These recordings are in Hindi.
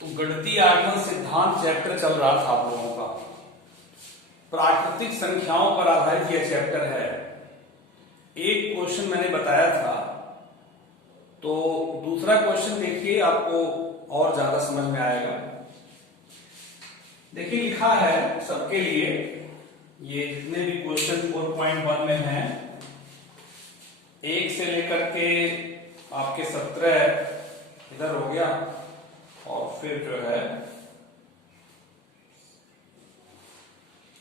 तो गणितीय आगमन सिद्धांत चैप्टर चल रहा था आप लोगों का। प्राकृतिक संख्याओं पर आधारित यह चैप्टर है। एक क्वेश्चन मैंने बताया था, तो दूसरा क्वेश्चन देखिए, आपको और ज्यादा समझ में आएगा। देखिए लिखा है सबके लिए, ये जितने भी क्वेश्चन 4.1 में हैं, 1 से लेकर के आपके 17 इधर हो गया, और फिर जो है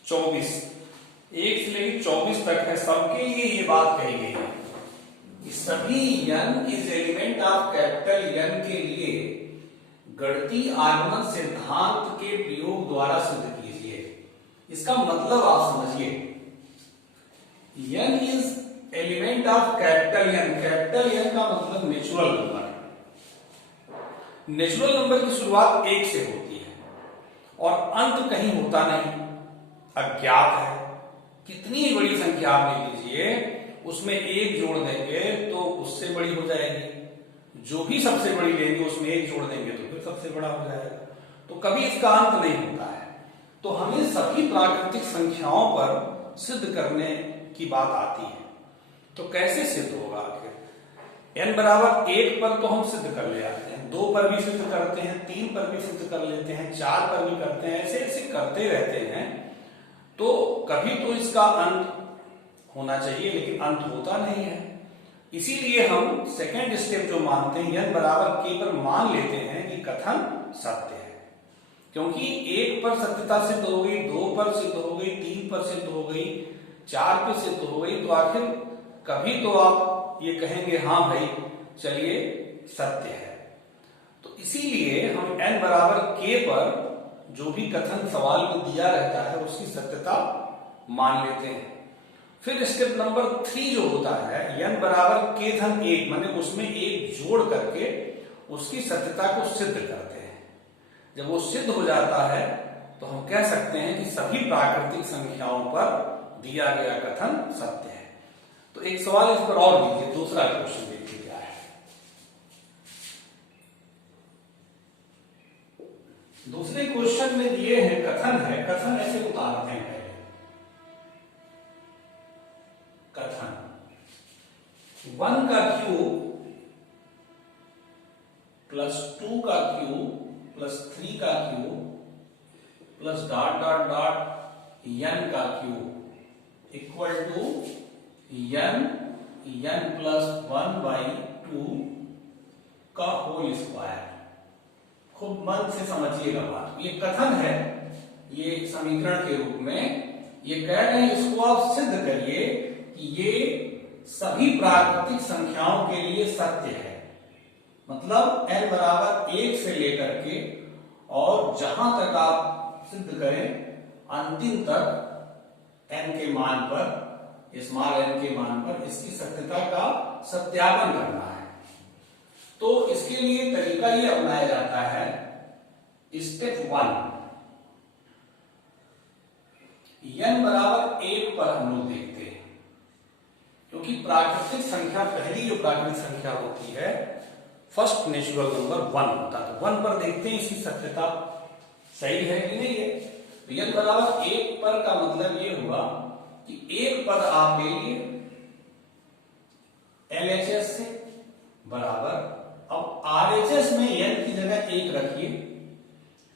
24, 1 से लेकर 24 तक है, सबके लिए ये बात कही गई है कि सभी n is element of capital N के लिए गणितीय आगमन सिद्धांत के प्रयोग द्वारा सिद्ध कीजिए। इसका मतलब आप समझिए, n is element of capital N। Capital N का मतलब नेचुरल नंबर। नेचुरल नंबर की शुरुआत 1 से होती है और अंत कहीं होता नहीं, अज्ञात है। कितनी बड़ी संख्या आप ले लीजिए, उसमें 1 जोड़ देंगे तो उससे बड़ी हो जाएगी, जो भी सबसे बड़ी लेंगे उसमें 1 जोड़ देंगे तो फिर सबसे बड़ा हो जाएगा। तो कभी इसका अंत नहीं होता है। तो हमें सभी प्राकृतिक संख्याओं पर सिद्ध करने की बात आती है। तो कैसे सिद्ध होगा आखिर? n बराबर 1 पर तो हम सिद्ध कर ले आते हैं, 2 पर भी सिद्ध करते हैं, 3 पर भी सिद्ध कर लेते हैं, 4 पर भी करते हैं, ऐसे ऐसे करते रहते हैं। तो कभी तो इसका अंत होना चाहिए, लेकिन अंत होता नहीं है। इसीलिए हम सेकेंड स्टेप जो मानते हैं, n बराबर k पर मान लेते हैं कि कथन सत्य है। क्योंकि 1 पर सत्यता सिद्ध हो गई, 2 पर सिद्ध हो गई, 3 पर सिद्ध हो गई, 4 पर सिद्ध हो गई, तो आखिर कभी तो आप ये कहेंगे हाँ भाई चलिए सत्य है। तो इसीलिए हम n बराबर k पर जो भी कथन सवाल में दिया रहता है उसकी सत्यता मान लेते हैं। फिर स्टेप नंबर 3 जो होता है, n बराबर k धन 1, माने उसमें 1 जोड़ करके उसकी सत्यता को सिद्ध करते हैं। जब वो सिद्ध हो जाता है तो हम कह सकते हैं कि सभी प्राकृतिक संख्याओं पर दिया गया कथन सत्य है। तो एक सवाल इस पर और लीजिए, दूसरा क्वेश्चन देखिए क्या है। दूसरे क्वेश्चन में दिए हैं कथन है, कथन ऐसे उतारते हैं पहले। कथन 1 का क्यूब प्लस 2 का क्यूब प्लस 3 का cube plus dot dot dot n का cube equal to n plus 1/2 का होल स्क्वायर। खूब मन से समझिएगा बात। ये कथन है, ये समीकरण के रूप में ये कह रहे हैं, इसको आप सिद्ध करिए कि ये सभी प्राकृतिक संख्याओं के लिए सत्य है। मतलब n बराबर 1 से लेकर के और जहां तक आप सिद्ध करें अंतिम तक n के मान पर, स्मॉल n के मान पर इसकी सत्यता का सत्यापन करना है। तो इसके लिए तरीका ये अपनाया जाता है, स्टेप 1, n बराबर 1 पर हम लोग देखते हैं, क्योंकि प्राकृतिक संख्या, पहली जो प्राकृतिक संख्या होती है, फर्स्ट नेचुरल नंबर 1 होता है। तो 1 पर देखते हैं इसकी सत्यता सही है कि नहीं है। तो n बराबर 1 पर का मतलब ये हुआ कि 1 पद आप ले लिए LHS से बराबर, अब RHS में n की जगह 1 रखिए,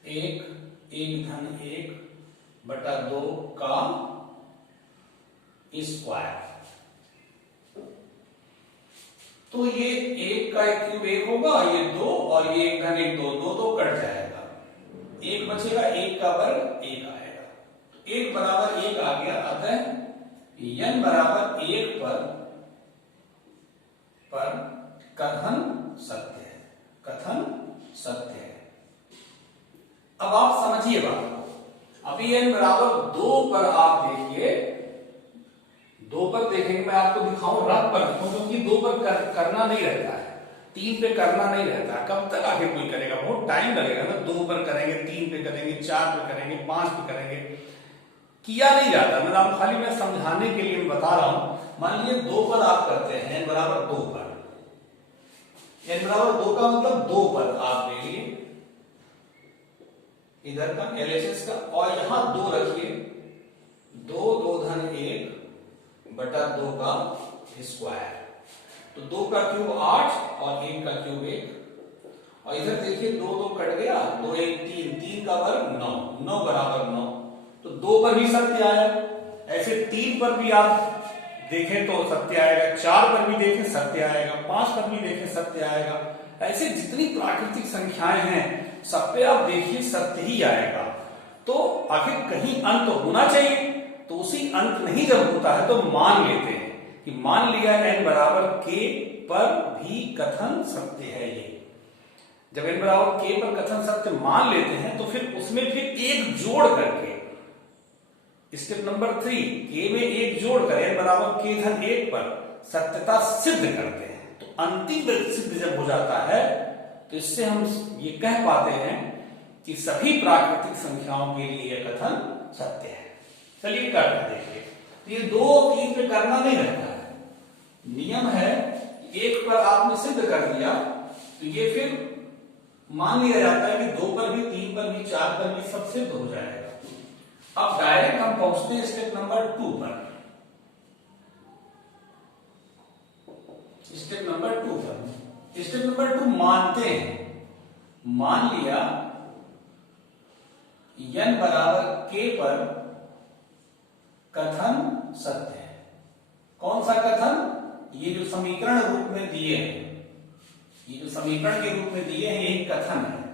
1 धन 1 बटा 2 का स्क्वायर। तो ये 1 का क्यूब 1 होगा, ये 2 और ये 1 धन 1 2 कट जाएगा, 1 बचेगा, 1 का वर्ग 1 आएगा। तो 1 बराबर 1 आ गया। अतः n बराबर 1 पर कथन सत्य है, कथन सत्य है। अब आप समझिए बात को। अभी n बराबर 2 पर आप देखिए, 2 पर देखेंगे, मैं आपको दिखाऊं, रफ पर दिखाऊं, क्योंकि 2 पर करना नहीं रहता है, 3 पे करना नहीं रहता है। कब तक आगे कोई करेगा, बहुत टाइम लगेगा ना। 2 पर करेंगे, 3 पे करेंगे, 4 पे करेंगे, 5 पे करेंगे, किया नहीं जाता। मतलब खाली मैं समझाने के लिए मैं बता रहा हूं। मान लीजिए 2 पर आप करते हैं, n बराबर 2 पर, n बराबर 2 का मतलब 2 पर आप ले लिए, इधर का LHS का, और यहां 2 रखिए, 2 धन 1 बटा 2 का स्क्वायर, तो 2 का क्यूब 8 और 1 का क्यूब 1, और इधर देखिए 2 कट गया, 2 1 3, 3 का वर्ग 9, 9 बराबर 9, तो 2 पर भी सत्य आया। ऐसे 3 पर भी आप देखें तो सत्य आएगा, 4 पर भी देखें सत्य आएगा, 5 पर भी देखें सत्य आएगा। ऐसे जितनी प्राकृतिक संख्याएं हैं सब पे आप देखिए सत्य ही आएगा। तो आखिर कहीं अंत होना चाहिए, तो उसी अंत नहीं जब होता है तो मान लेते हैं कि मान लिया n बराबर k पर भी कथन सत्य है। ये जब n बराबर k पर कथन सत्य मान लेते हैं तो फिर उसमें फिर एक जोड़ करके स्टेप नंबर 3 k में एक जोड़ कर n बराबर k धन 1 पर सत्यता सिद्ध करते हैं। तो अंतिम सिद्ध जब हो जाता है तो इससे हम ये कह पाते हैं कि सभी प्राकृतिक संख्याओं के लिए यह कथन सत्य है। चलिए करके देखिए, तो ये 2 3 पे करना नहीं रहता है, नियम है 1 पर आपने सिद्ध कर दिया तो ये फिर मान लिया जाता है कि 2 पर भी 3 पर भी 4 पर भी सब सिद्ध हो जाएगा। अब डायरेक्ट हम पहुंचते हैं स्टेप नंबर 2 पर। स्टेप नंबर 2 पर, स्टेप नंबर 2 मानते हैं, मान लिया n बराबर k पर कथन सत्य है। कौन सा कथन? ये जो समीकरण रूप में दिए हैं, ये जो समीकरण के रूप में दिए हैं यही कथन है।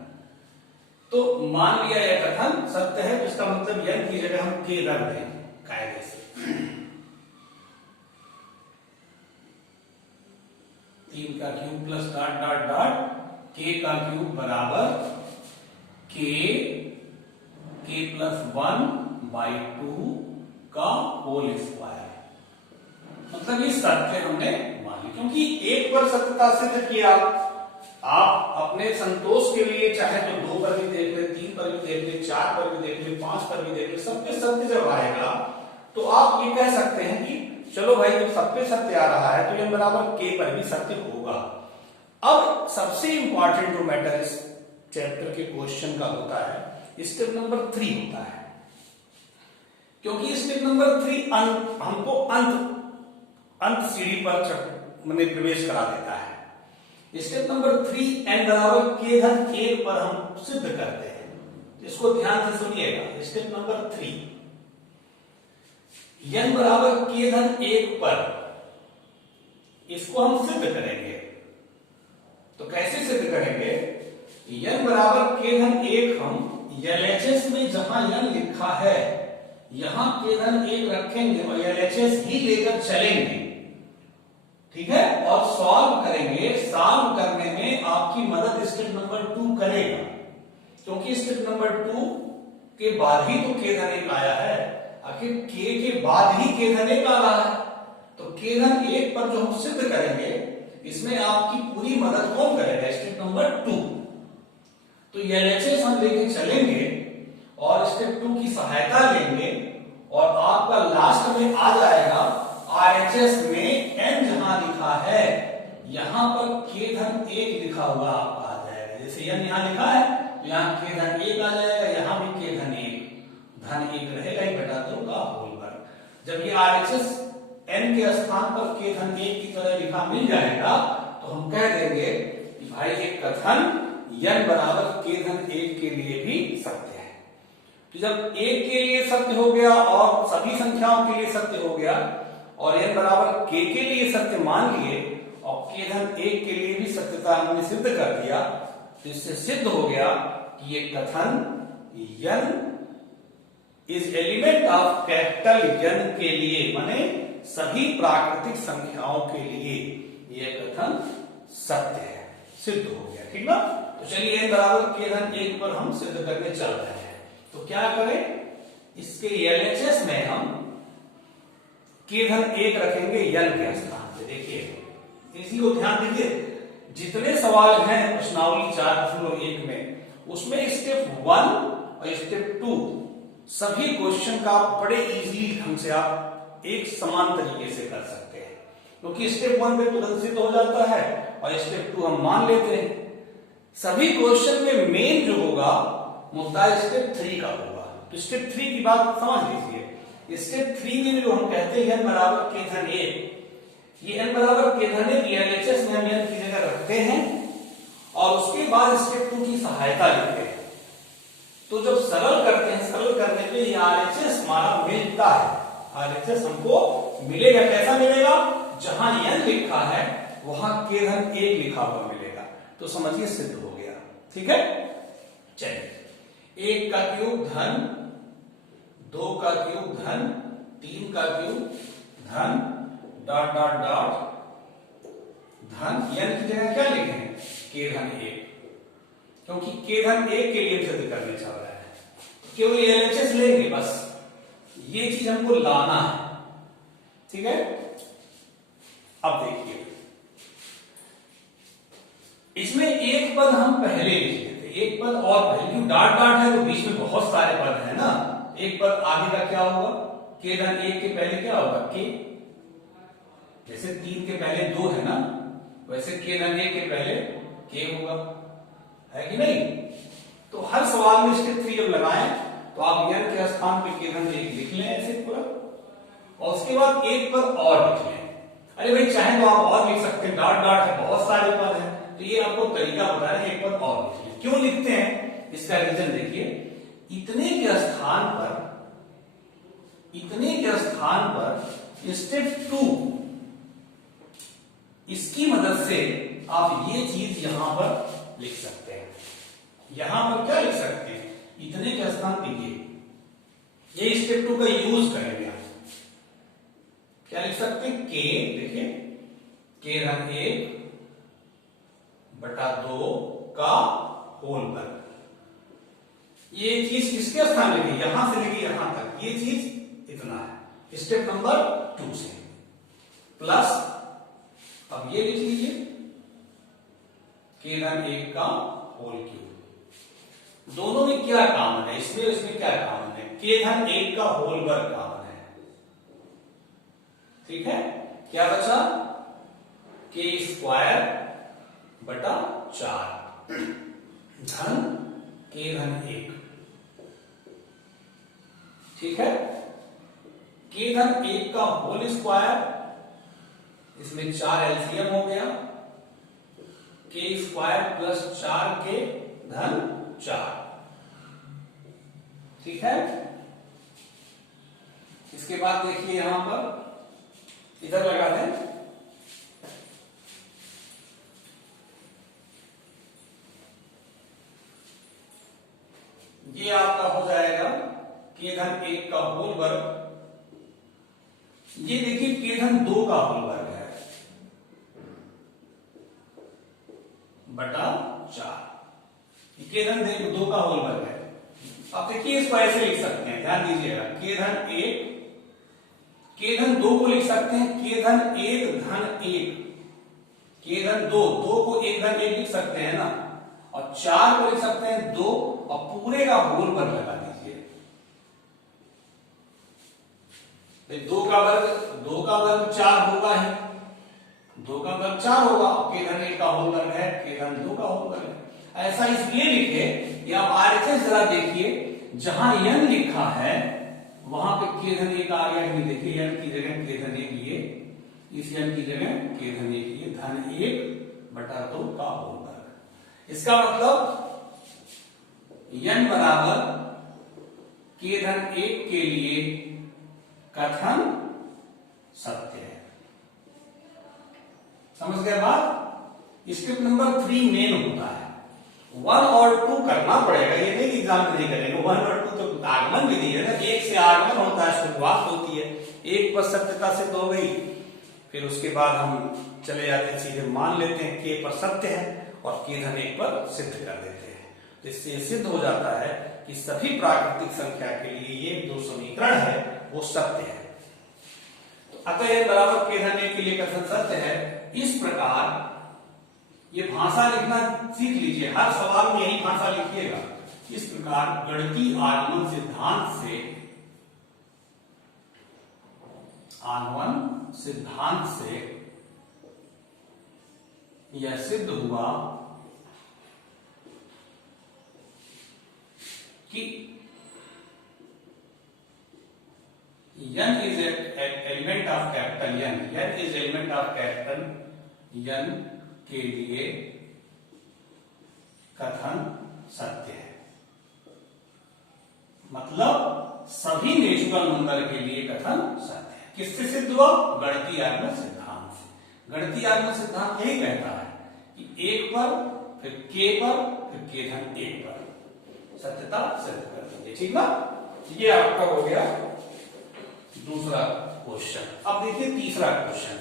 तो मान लिया यह कथन सत्य है, तो इसका मतलब n की जगह हम k रख दें कायदे से। 3 का cube plus dot dot dot k का क्यूब बराबर k प्लस 1/2 का होल स्क्वायर। मतलब ये सत्य हमने मान लिया, क्योंकि 1 पर सत्यता सिद्ध किया। आप अपने संतोष के लिए चाहे तो 2 पर भी देख ले, 3 पर भी देख ले, 4 पर भी देख ले, 5 पर भी देख ले, सब पे सत्य जब आएगा तो आप ये कह सकते हैं कि चलो भाई जब सब पे सत्य आ रहा है तो n बराबर k पर भी सत्य होगा। अब सबसे इंपॉर्टेंट जो मैटर इस चैप्टर के क्वेश्चन का होता है स्टेप नंबर 3 होता है, क्योंकि स्टेप नंबर 3 हमको अंत सीढ़ी पर मैंने प्रवेश करा देता है। स्टेप नंबर 3 n बराबर k धन 1 पर हम सिद्ध करते हैं। इसको ध्यान से सुनिएगा। स्टेप नंबर 3 n बराबर k धन 1 पर इसको हम सिद्ध करेंगे। तो कैसे सिद्ध करेंगे? n बराबर k धन 1 हम LHS में जहां n लिखा है यहां k धन 1 रखेंगे और LHS ही लेकर चलेंगे, ठीक है, और सॉल्व करेंगे। सॉल्व करने में आपकी मदद स्टेप नंबर 2 करेगा, क्योंकि स्टेप नंबर 2 के बाद ही तो k धन 1 आया है। आखिर k के बाद ही k धन 1 आ रहा है, तो k धन 1 पर जो हम सिद्ध करेंगे इसमें आपकी पूरी मदद कौन करेगा? Step number 2। तो LHS हम लेके चलेंगे और स्टेप 2 की सहायता लेंगे और आपका लास्ट में आ जाएगा RHS में n जहां लिखा है यहां पर k धन 1 लिखा हुआ आपका आ जाएगा। जैसे n यहां लिखा है तो यहां k धन 1 आ जाएगा, यहां भी k धन 1 रहेगा ही बटा 2 का होल वर्ग। जब ये RHS n के स्थान पर k धन 1 की तरह लिखा मिल जाएगा तो हम कह देंगे कि भाई ये कथन n बराबर k धन 1 के लिए भी सत्य है। तो जब 1 के लिए सत्य हो गया और सभी संख्याओं के लिए सत्य हो गया और n बराबर k के लिए सत्य मान लिए और k धन 1 के लिए भी सत्यता हमने सिद्ध कर दिया, तो इससे सिद्ध हो गया कि ये कथन n is element of capital N के लिए, माने सभी प्राकृतिक संख्याओं के लिए यह कथन सत्य है, सिद्ध हो गया। ठीक ना? तो चलिए n बराबर k धन 1 पर हम सिद्ध करने चल रहे हैं। तो क्या करें? इसके LHS में हम k धन 1 रखेंगे n के स्थान पे। देखिए इसी को ध्यान दीजिए, जितने सवाल हैं प्रश्नावली 4.1 में उसमें स्टेप 1 और स्टेप 2 सभी क्वेश्चन का बड़े इजीली ढंग से आप एक समान तरीके से कर सकते हैं, क्योंकि स्टेप 1 पे तुरंत सिद्ध हो जाता है और स्टेप 2 हम मान लेते हैं। सभी क्वेश्चन में मेन जो होगा मुद्दा स्टेप 3 का होगा। तो स्टेप 3 की बात समझ लीजिए। स्टेप 3 में जो हम कहते हैं n बराबर k धन 1, ये n बराबर k धन 1 LHS में हम n की जगह रखते हैं और उसके बाद स्टेप 2 की सहायता लेते हैं। तो जब सरल करते हैं, सरल करने पे ये RHS हमारा मिलता है। RHS हमको मिलेगा, कैसा मिलेगा? जहां n लिखा है वहां k धन 1 लिखा हुआ मिलेगा। तो समझिए सिद्ध हो गया। ठीक है, चलिए 1 का क्यूब धन 2 का क्यूब धन 3 का क्यूब धन डॉट डॉट डॉट धन n की जगह क्या लिखे हैं? k धन 1, क्योंकि k धन 1 के लिए सिद्ध करने चल रहा है। केवल LHS लेंगे बस, ये चीज हमको लाना है। ठीक है, अब देखिए इसमें एक पद हम पहले लिख लेते, एक पद और वैल्यू डॉट डॉट है तो बीच में बहुत सारे पद है ना। एक पद आगे का क्या होगा? k धन 1 के पहले क्या होगा? k। जैसे 3 के पहले 2 है ना, वैसे k धन 1 के पहले k होगा, है कि नहीं? तो हर सवाल में स्टेप 3 जब लगाएं तो आप n के स्थान पे k धन 1 लिख लें ऐसे पूरा, और उसके बाद एक पद और लिख लें। अरे भाई चाहे तो आप और लिख सकते हैं, डॉट डॉट है, बहुत सारे पद हैं, तो ये आपको तरीका बता रहे हैं, एक पद और लिख लें। क्यों लिखते हैं इसका रीजन देखिए। इतने के स्थान पर स्टेप 2, इसकी मदद से आप ये चीज यहां पर लिख सकते हैं। यहां पर क्या लिख सकते हैं? इतने के स्थान पे ये स्टेप 2 का यूज करेंगे। आप क्या लिख सकते हैं? k, देखिए k धन 1 बटा 2 का होल वर्ग। ये चीज किसके स्थान में? यहां से लेके यहां तक ये चीज इतना है स्टेप नंबर 2 से, प्लस अब ये लिख लीजिए k धन 1 का होल क्यूब। दोनों में क्या कॉमन है? इसमें क्या कॉमन है? k धन 1 का होल वर्ग कॉमन है। ठीक है, क्या बचा? k स्क्वायर बटा 4 धन k धन 1। ठीक है, k धन 1 का होल स्क्वायर, इसमें 4 एलसीएम हो गया, k स्क्वायर प्लस 4k धन 4। ठीक है, इसके बाद देखिए यहां पर इधर लगा दें, ये आपका हो जाएगा k धन 1 का होल वर्ग। ये देखिए k धन 2 का होल वर्ग है बटा 4, k धन 2 का होल वर्ग है। अब देखिए इसको ऐसे लिख सकते हैं, ध्यान दीजिएगा, k धन 1, k धन 2 को लिख सकते हैं k धन 1 धन 1, k धन 2 को 1 धन 1 लिख सकते हैं ना, और 4 को लिख सकते हैं 2, और पूरे का होल वर्ग लगा दीजिए। 2 का वर्ग 4 होगा ही, 2 का वर्ग 4 होगा, k धन 1 का होल वर्ग है, k धन 2 का होल वर्ग है। ऐसा इसलिए लिखे, या RHS जरा देखिए, जहां n लिखा है वहां पे k धन 1 आ गया। देखिए n की जगह k धन 1 लिए, इस n की जगह k धन 1 लिए, धन 1 बटा 2 का होल वर्ग। इसका मतलब n बराबर k धन 1 के लिए कथन सत्य है। समझ गए बात? स्टेप नंबर 3 मेन होता है। 1 और 2 करना पड़ेगा, ये नहीं एग्जाम में नहीं करेंगे। 1 और 2 तो आगमन विधि है ना, 1 से आगमन होता है, शुरुआत होती है। 1 पर सत्यता सिद्ध हो गई, फिर उसके बाद हम चले जाते हैं सीधे मान लेते हैं k पर सत्य है और k धन 1 पर सिद्ध कर देते हैं। तो इससे सिद्ध हो जाता है कि सभी प्राकृतिक संख्या के लिए ये जो समीकरण है वो सत्य है। तो अतः n बराबर k धन 1 के लिए कथन सत्य है। इस प्रकार ये भाषा लिखना सीख लीजिए, हर सवाल में यही भाषा लिखिएगा। इस प्रकार गणितीय आगमन सिद्धांत से यह सिद्ध हुआ कि n is an element of capital n is element of capital N के लिए कथन सत्य है। मतलब सभी नेचुरल नंबर के लिए कथन सत्य है। किससे सिद्ध हुआ? गणितीय आगमन सिद्धांत से। गणितीय आगमन सिद्धांत यही कहता है कि एक पर फिर k पर फिर k धन 1 पर सत्यता सिद्ध कर देंगे। ठीक ना? ये आपका हो गया दूसरा क्वेश्चन। अब देखिए तीसरा क्वेश्चन,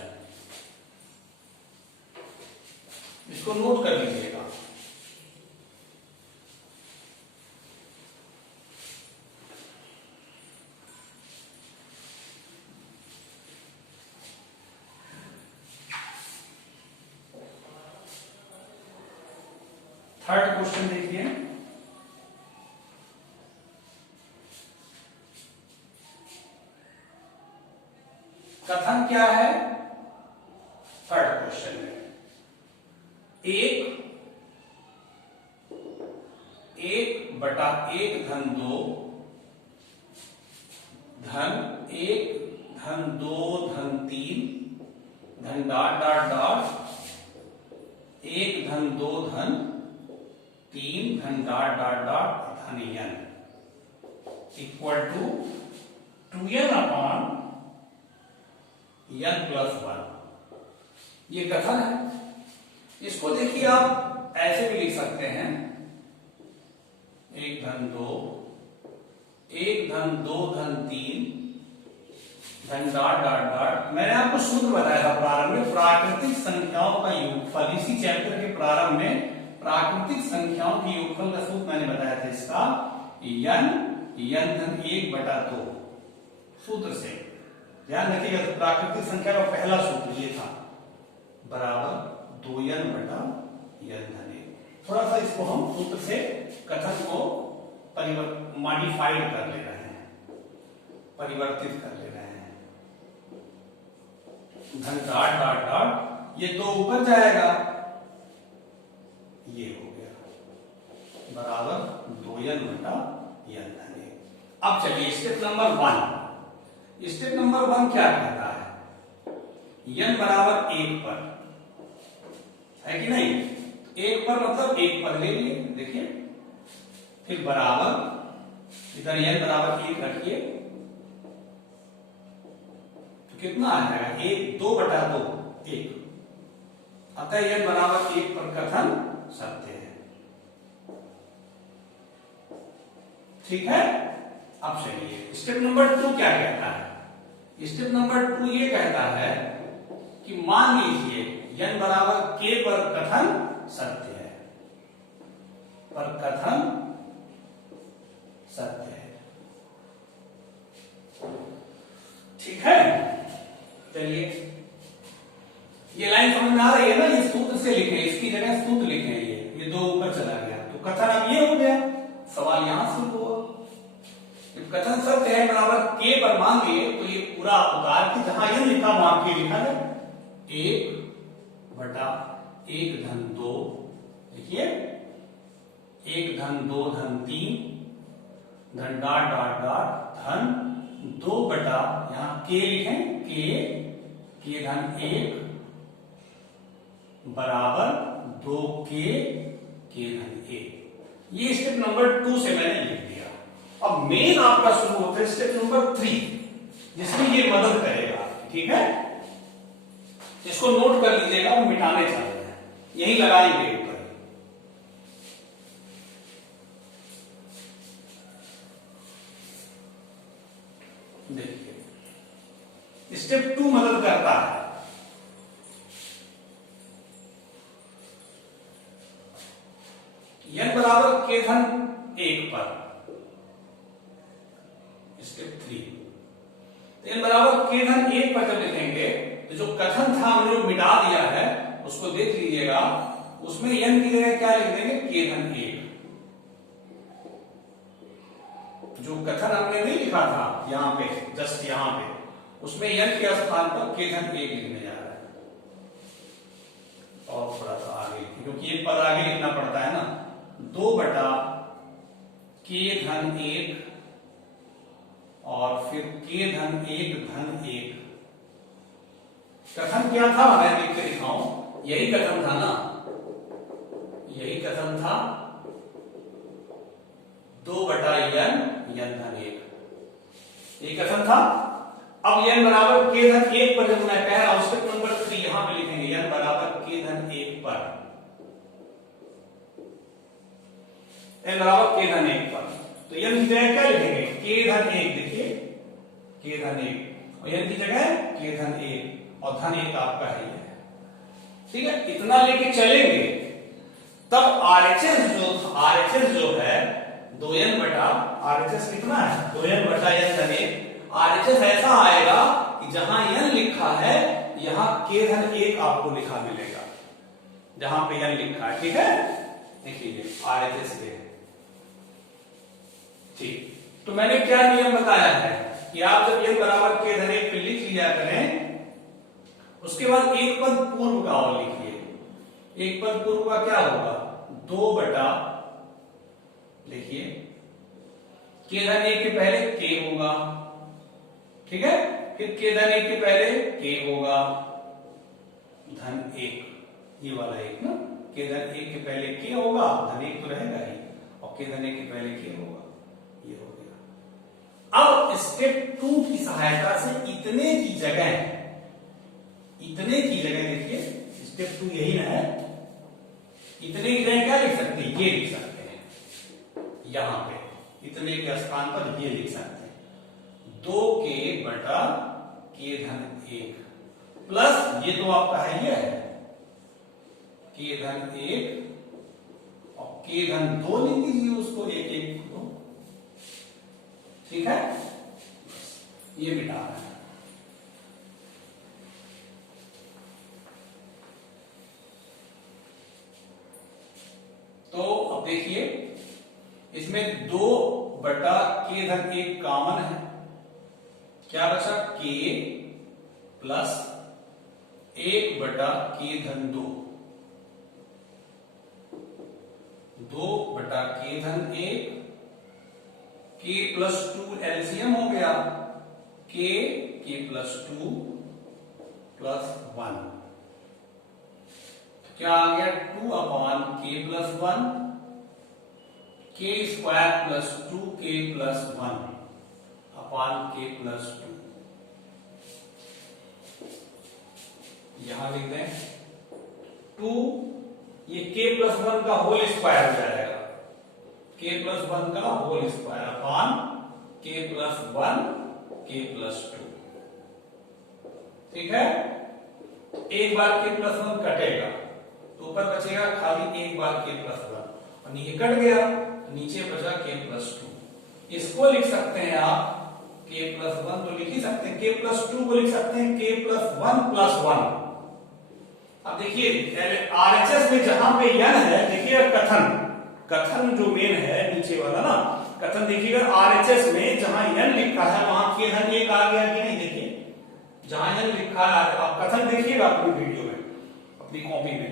इसको नोट कर लीजिएगा। थर्ड क्वेश्चन देखिए, कथन क्या है? थर्ड क्वेश्चन में एक बटा 1 धन 2 धन 1 धन 2 धन 3 धन डॉट डॉट डॉट 1 धन 2 धन 3 धन डॉट डॉट डॉट धन n equal to 2n upon n plus 1। ये कथन है। इसको देखिए आप ऐसे भी लिख सकते हैं 1 धन 2 1 धन 2 धन 3 धन डॉट डॉट डॉट। मैंने आपको सूत्र बताया था प्रारंभ में, प्राकृतिक संख्याओं का योगफल। इसी चैप्टर के प्रारंभ में प्राकृतिक संख्याओं के योगफल का सूत्र मैंने बताया था, इसका n धन 1 बटा 2 सूत्र से ध्यान रखिएगा। तो प्राकृतिक संख्या का पहला सूत्र ये था, बराबर 2n बटा n धन 1। थोड़ा सा इसको हम सूत्र से कथन को मॉडिफाइड कर ले रहे हैं, परिवर्तित कर ले रहे हैं। धन डॉट डॉट डॉट, ये 2 ऊपर जाएगा, ये हो गया बराबर 2n बटा n धन 1। अब चलिए स्टेप नंबर 1। स्टेप नंबर 1 क्या कहता है? n बराबर 1 पर है कि नहीं? 1 पर मतलब 1 पर ले लिए, देखिए, फिर बराबर इधर n बराबर 1 रखिए तो कितना आ जाएगा? 1 2 बटा 2 1। अतः n बराबर 1 पर कथन सत्य है। ठीक है। अब चलिए स्टेप नंबर 2 क्या कहता है? स्टेप नंबर 2 ये कहता है कि मान लीजिए n बराबर k पर कथन सत्य है, पर कथन सत्य है। ठीक है। चलिए ये लाइन समझ में आ रही है ना? ये सूत्र से लिखे, इसकी जगह सूत्र लिखे, ये 2 ऊपर चला गया तो कथन अब ये हो गया। सवाल यहां शुरू हुआ, कथन सत्य है बराबर k पर मान लिए तो ये पूरा उतार के जहां n लिखा वहां k लिखा है। 1 बटा 1 धन 2, देखिए 1 धन 2 धन 3 धन डॉट डॉट डॉट धन 2 बटा, यहां k लिखें, k धन 1 बराबर 2k धन 1। ये स्टेप नंबर 2 से मैंने लिख दिया। अब मेन आपका शुरू होता है स्टेप नंबर 3, जिसमें ये मदद करेगा। ठीक है, इसको नोट कर लीजिएगा, हम मिटाने चल रहे हैं, यही लगाएंगे ऊपर। देखिए स्टेप 2 मदद करता है। n बराबर k धन 1 पर स्टेप 3। n बराबर k धन 1 पर जब लिखेंगे तो जो कथन था हमने जो मिटा दिया है उसको देख लीजिएगा, उसमें n की जगह क्या लिख देंगे? k धन 1। जो कथन हमने नहीं लिखा था यहां पे, जस्ट यहां पे, उसमें n के स्थान पर k धन 1 लिखने जा रहा है। और थोड़ा सा आगे, क्योंकि एक पद आगे लिखना पड़ता है ना, 2 बटा k k धन 1 और फिर k धन 1 धन 1। कथन क्या था, मैं लिख के दिखाऊं, यही कथन था ना, यही कथन था 2/n धन 1, ये कथन था। अब n बराबर k धन 1 पर जब मैं कह रहा हूं स्टेप नंबर 3 यहां पे लिखेंगे n बराबर k धन 1 पर, n बराबर k धन 1 पर, तो n की जगह क्या लिखेंगे k धन 1, देखिए k धन 1 और n की जगह k धन 1 और धन 1 आपका है, ठीक है। इतना लेके चलेंगे तब RHS जो है 2n बटा RHS कितना है 2n बटा n धन 1। RHS ऐसा आएगा कि जहां n लिखा है यहां k धन 1 आपको लिखा मिलेगा, जहां पे n लिखा है, ठीक है। देखिए RHS पे, ठीक। तो मैंने क्या नियम बताया है कि आप जब n बराबर k धन 1 पे लिख लिया करें, उसके बाद एक पद पूर्व का और लिखिए। एक पद पूर्व का क्या होगा 2 बटा, लिखिए k धन 1 के पहले k होगा, ठीक है, फिर k धन 1 के पहले k होगा धन 1, ये वाला एक ना, k धन 1 के पहले k होगा, धन 1 तो रहेगा ही, और k धन 1 के पहले k होगा, ये हो गया। अब स्टेप 2 की सहायता से इतने की जगह देखिए स्टेप 2 यही ना है, इतने की जगह क्या लिख सकते हैं, ये लिख सकते हैं, यहां पे इतने के स्थान पर ये लिख सकते हैं 2k बटा k धन 1 प्लस ये तो आपका है, ये है k धन 1 और k धन 2 लिख दीजिए उसको, 1 2, ठीक है, ये मिटा रहा है। तो अब देखिए इसमें 2 बटा k धन 1 कॉमन है, क्या बचा k प्लस 1 बटा k धन 2, 2 बटा k धन 1, k प्लस 2 एलसीएम हो गया, k प्लस 2 प्लस 1, क्या आ गया 2 अपान k plus 1, k square plus 2k plus 1 अपान k प्लस 2। यहां लिख दें 2, ये k प्लस 1 का होल स्क्वायर हो जाएगा, k प्लस 1 का whole square upon k plus 1 k plus 2, ठीक है। एक बार k प्लस 1 कटेगा तो ऊपर बचेगा खाली एक बार k प्लस 1 और ये कट गया, नीचे बचा k प्लस 2। इसको लिख सकते हैं आप k प्लस 1 तो लिख ही सकते हैं, k प्लस 2 को लिख सकते हैं k प्लस 1 प्लस 1। अब देखिए RHS में जहां पे n है, देखिएगा कथन जो मेन है नीचे वाला ना, कथन देखिएगा RHS में जहां n लिखा है वहां k धन 1 आ गया कि नहीं, देखिए जहां n लिखा है, आप कथन देखिएगा अपनी वीडियो में, अपनी कॉपी में,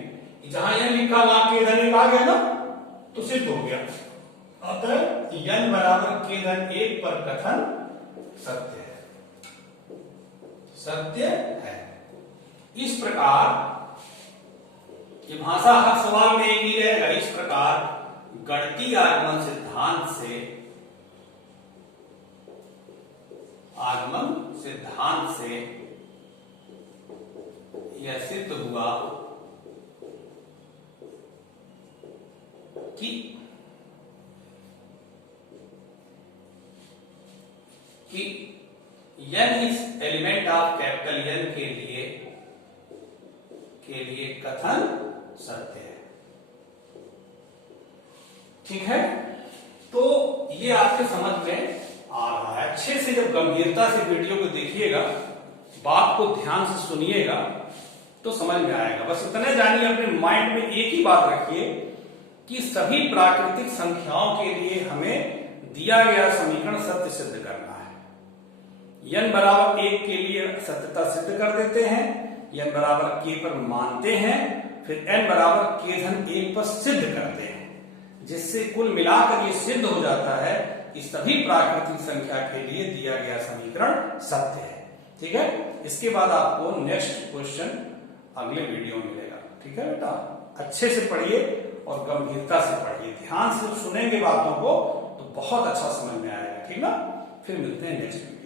जहां n लिखा वहां k धन 1 आ गया ना, तो सिद्ध हो गया। अतः n बराबर k धन 1 पर कथन सत्य है। इस प्रकार ये भाषा हर सवाल में एक ही रहेगा, इस प्रकार गणितीय आगमन सिद्धांत से यह सिद्ध हुआ कि n इस एलिमेंट ऑफ कैपिटल N के लिए कथन सत्य है, ठीक है। तो ये आपके समझ में आ रहा है, अच्छे से जब गंभीरता से वीडियो को देखिएगा, बात को ध्यान से सुनिएगा तो समझ में आएगा। बस इतने जानिए, अपने माइंड में एक ही बात रखिए कि सभी प्राकृतिक संख्याओं के लिए हमें दिया गया समीकरण सत्य सिद्ध करना है। n बराबर 1 के लिए सत्यता सिद्ध कर देते हैं, n बराबर k पर मानते हैं, फिर n बराबर k धन 1 पर सिद्ध करते हैं। जिससे कुल मिलाकर ये सिद्ध हो जाता है कि सभी प्राकृतिक संख्या के लिए दिया गया समीकरण सत्य है। ठीक है, इसके बाद आपको नेक्स्ट क्वेश्चन अगले वीडियो में मिलेगा। ठीक है बेटा, अच्छे से पढ़िए और गंभीरता से पढ़िए, ध्यान से सुनेंगे बातों को तो बहुत अच्छा समझ में आएगा। ठीक ना, फिर मिलते हैं नेक्स्ट वीडियो।